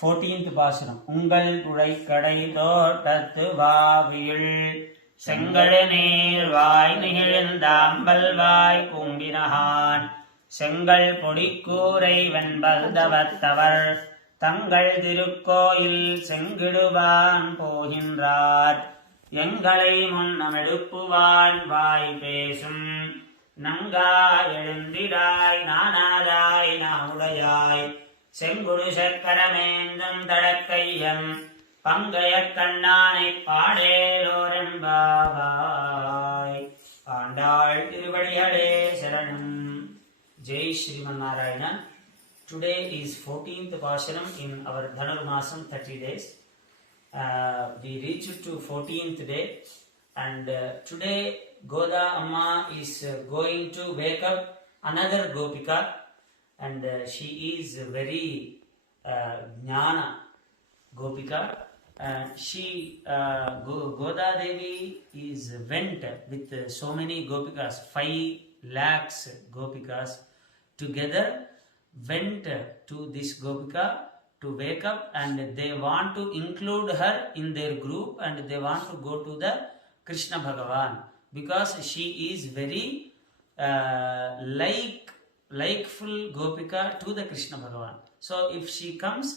14th பாசுரம். உங்கள் உழைக்கடை தோட்டத்து வாவியுள் செங்கழு நீர் வாய் நிகழ்ந்தாம்பல் வாய் பூம்பினகான் செங்கல் பொடிக்கூரை வெண்பல் தவத்தவர் தங்கள் திருக்கோயில் செங்கிடுவான் போகின்றார் எங்களை முன்னமெடுப்புவான் வாய் பேசும் நங்கா எழுந்திடாய் நானாதாய் நாவுடையாய் செங்குடு சக்கரமேந்தும் தடக்கையம் பங்கைய கண்ணானை பாடேலோரென்பாவாய். ஆண்டாள் திருவடிகளே சரணம். Jai Sriman Narayana. Today is 14th Pasharam in our Dhanurmasam 30 days. We reached to 14th day and today Goda Amma is going to wake up another Gopika and she is very Jnana Gopika. Goda Devi is went with so many Gopikas, 5 lakhs Gopikas together went to this Gopika to wake up and they want to include her in their group and they want to go to the Krishna Bhagavan because she is very likeful Gopika to the Krishna Bhagavan. So if she comes,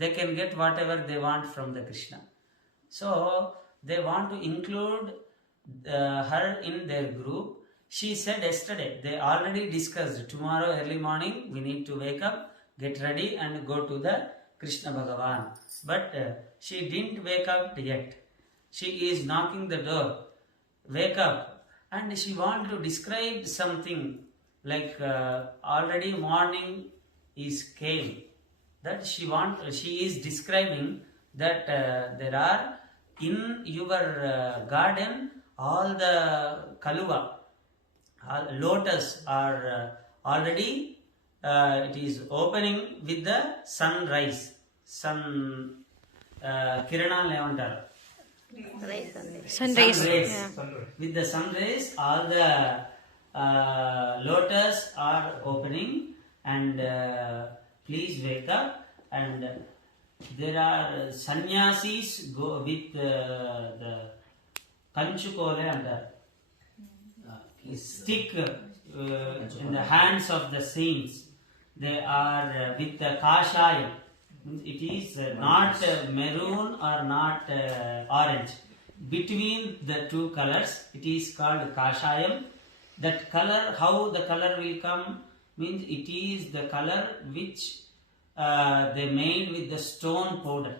they can get whatever they want from the Krishna. So they want to include her in their group. She said yesterday, they already discussed, tomorrow early morning we need to wake up, get ready and go to the Krishna Bhagavan. But she didn't wake up yet. She is knocking the door. Wake up. And she want to describe something like already morning is came. That she is describing that there are in your garden all the kaluva, lotus are already it is opening with the sunrise. Sun kirana levantar. Sunrise. Yeah. With the sun rays, all the lotus are opening and please wake up. And there are sannyasis go with the kanchukole and stick in the hands of the saints. They are with the kashayam. It is not maroon or not orange. Between the two colors, it is called kashayam. That color, how the color will come, means it is the color which they made with the stone powder.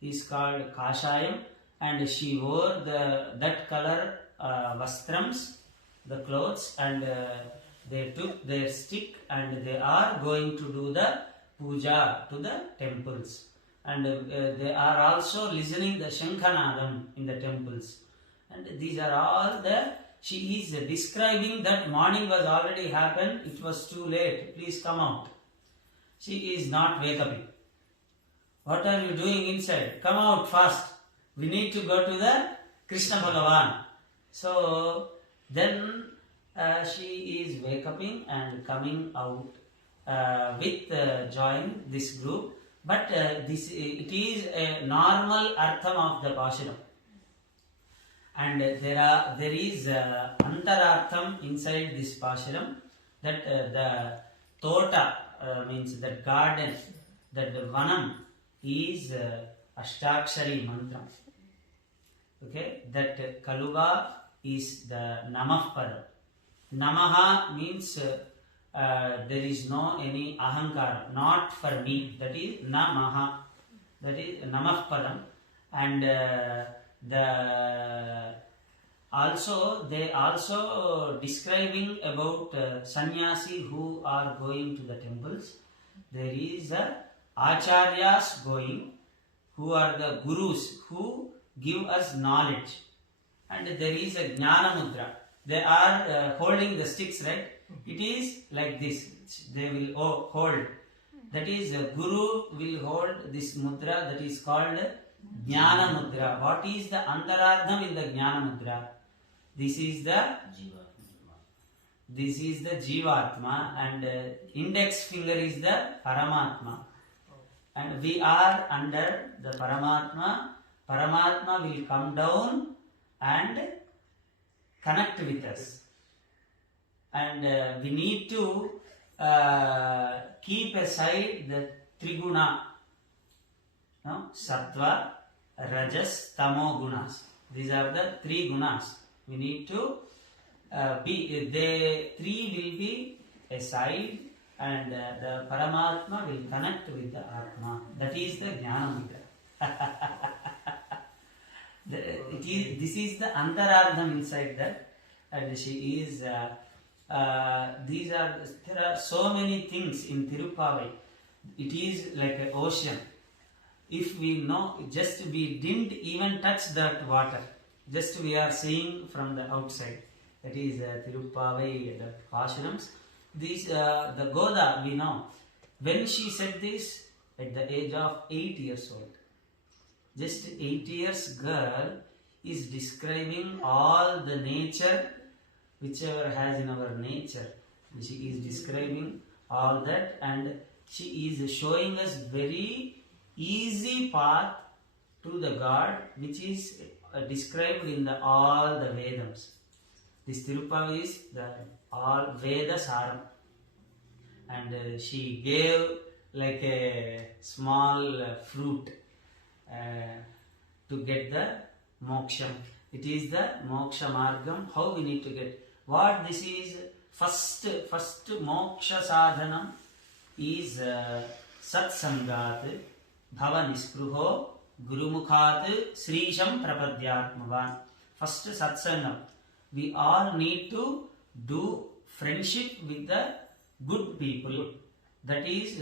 It is called kashayam, and she wore that color vastrams, the clothes, and they took their stick and they are going to do the puja to the temples. And they are also listening the Shankhanadam in the temples. And these are all she is describing that morning was already happened, it was too late, please come out. She is not wake up. What are you doing inside? Come out fast. We need to go to the Krishna Bhagavan. So then she is wake upping and coming out with join this group. But it is a normal artham of the Pasharam. And there is antarartham inside this Pasharam, that the tota means that garden, that the vanam is Ashtakshari mantra. Okay, that kaluva is the namah padam. Namaha means there is no any ahankara, not for me, that is namaha, that is namah padam. And they also describing about sannyasi who are going to the temples. There is acharyas going, who are the gurus who give us knowledge. And there is a jnana mudra. They are holding the sticks, right? It is like this. They will hold. That is, Guru will hold this mudra, that is called Jnana Mudra. What is the Antarardham in the Jnana Mudra? This is the Jivatma and index finger is the Paramatma. and we are under the Paramatma. Paramatma will come down and connect with us. And we need to keep aside the Triguna, no? Sattva, Rajas, Tamo gunas. These are the three gunas. We need to the three will be aside, and the Paramatma will connect with the Atma. That is the Jnanamudra. This is the Antarardham inside that, and she is. There are so many things in Tirupavai. It is like an ocean. If we know, just we didn't even touch that water. Just we are seeing from the outside. That is Tirupavai, the ashrams. These the Goda, we know. When she said this at the age of 8 years old, just 8 years girl is describing all the nature, whichever has in our nature. She is describing all that, and she is showing us very easy path to the God, which is described in all the Vedams. This Tirupavai is the all Veda Saram, and she gave like a small fruit to get the moksha. It is the moksha margam. How we need to get? What this is? First moksha sadhanam is satsangat bhava nispruho gurumukhat srisham prapadyatmavan. First satsangam. We all need to do friendship with the good people. That is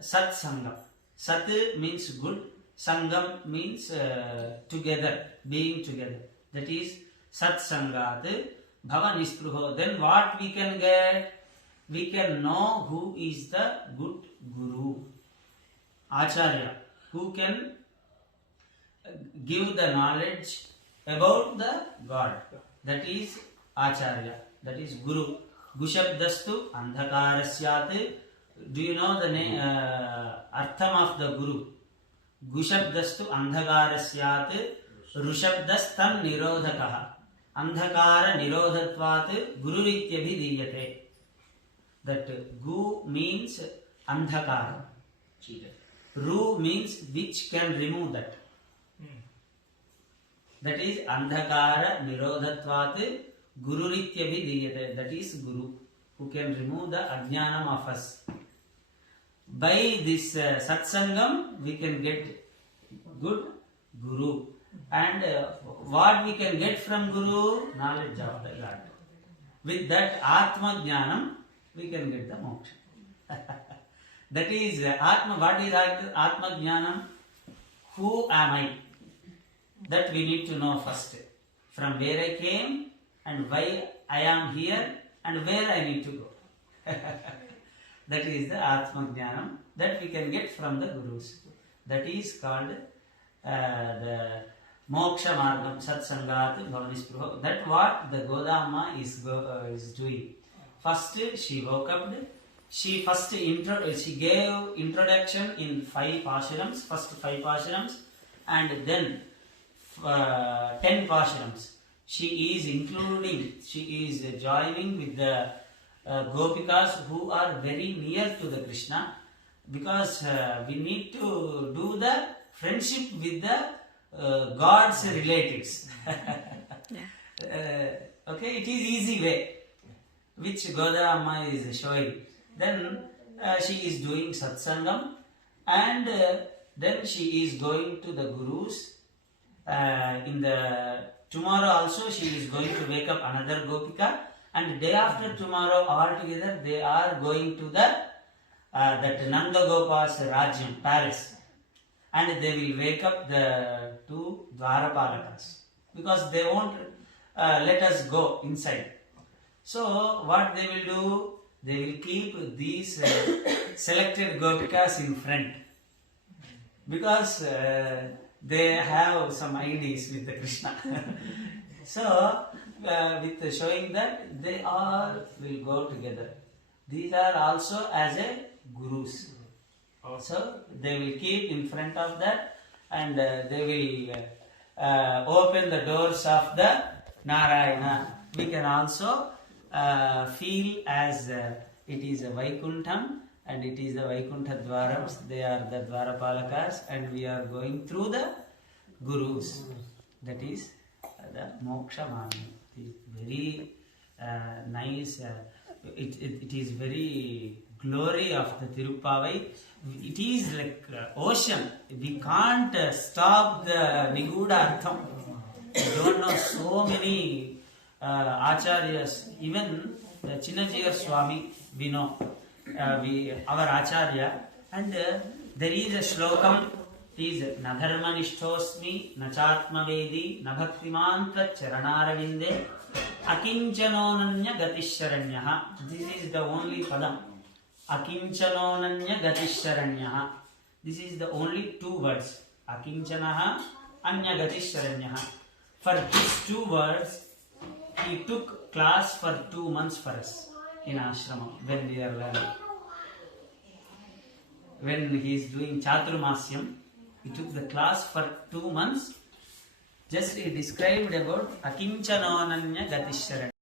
satsangam. Sat means good. Sangam means together, being together. That is satsangat bhava nispruho. Then what we can get? We can know who is the good guru, acharya, who can give the knowledge about the God. That is acharya. That is guru. Gushabdastu andhakarasyat. Do you know the name, artham of the guru? Gushabdastu andhakarasyat rushabdastam nirodhakaha. Andhakara nirodhatvat gururityabhidiyate. That gu means andhakara. Ru means which can remove that. That is andhakara nirodhatvat gururityabhidiyate. That is guru, who can remove the ajnanam of us. By this satsangam, we can get good guru. And what we can get from guru? Knowledge of the God. With that atma jnanam, we can get the moksha. That is atma. What is atma jnanam? Who am I? That we need to know first. From where I came and why I am here and where I need to go. That is the atma jnanam that we can get from the gurus. That is called the moksha margam, satsangat bhavanispruho. That what the Godama is doing. First she woke up. She gave introduction in 5 pasharams. First 5 pasharams, and then 10 pasharams. She is joining with the gopikas who are very near to the Krishna, because we need to do the friendship with the God's relatives. Okay, it is easy way, which Goda Amma is showing. Then she is doing satsangam, and then she is going to the gurus. In the tomorrow also she is going to wake up another gopika, and day after tomorrow all together they are going to the that Nanda Gopal's Rajyam palace, and they will wake up the 2 Dwarapalakas, because they won't let us go inside. So what they will do? They will keep these selected gopikas in front, because they have some ideas with the Krishna. So with showing that they all will go together. These are also as a gurus. So they will keep in front of that, and they will open the doors of the Narayana. We can also feel as it is a Vaikuntham, and it is the Vaikuntha Dwarams. They are the Dwarapalakas, and we are going through the Gurus. That is the Moksha Mami. Very nice. It is very glory of the Tirupavai. It is like ocean. We can't stop the Niguda Artham. We don't know so many acharyas. Even Chinnajiyar Swami, we know. Our acharya. And there is a shlokam. It is Nadharmanishthosmi, Nachatma Vedi, Nabhaktimanta Charanarvinde, Akinchanoonanya Gatisharanyaha. This is the only padam. Akinchanoonanya Gatisharanyaha. This is the only two words. Akinchanaha, Anya Gatisharanyaha. For these two words, he took class for 2 months for us in ashramam when we are learning. When he is doing Chaturmasyam, he took the class for 2 months. Just he described about Akinchanoonanya Gatisharanyaha.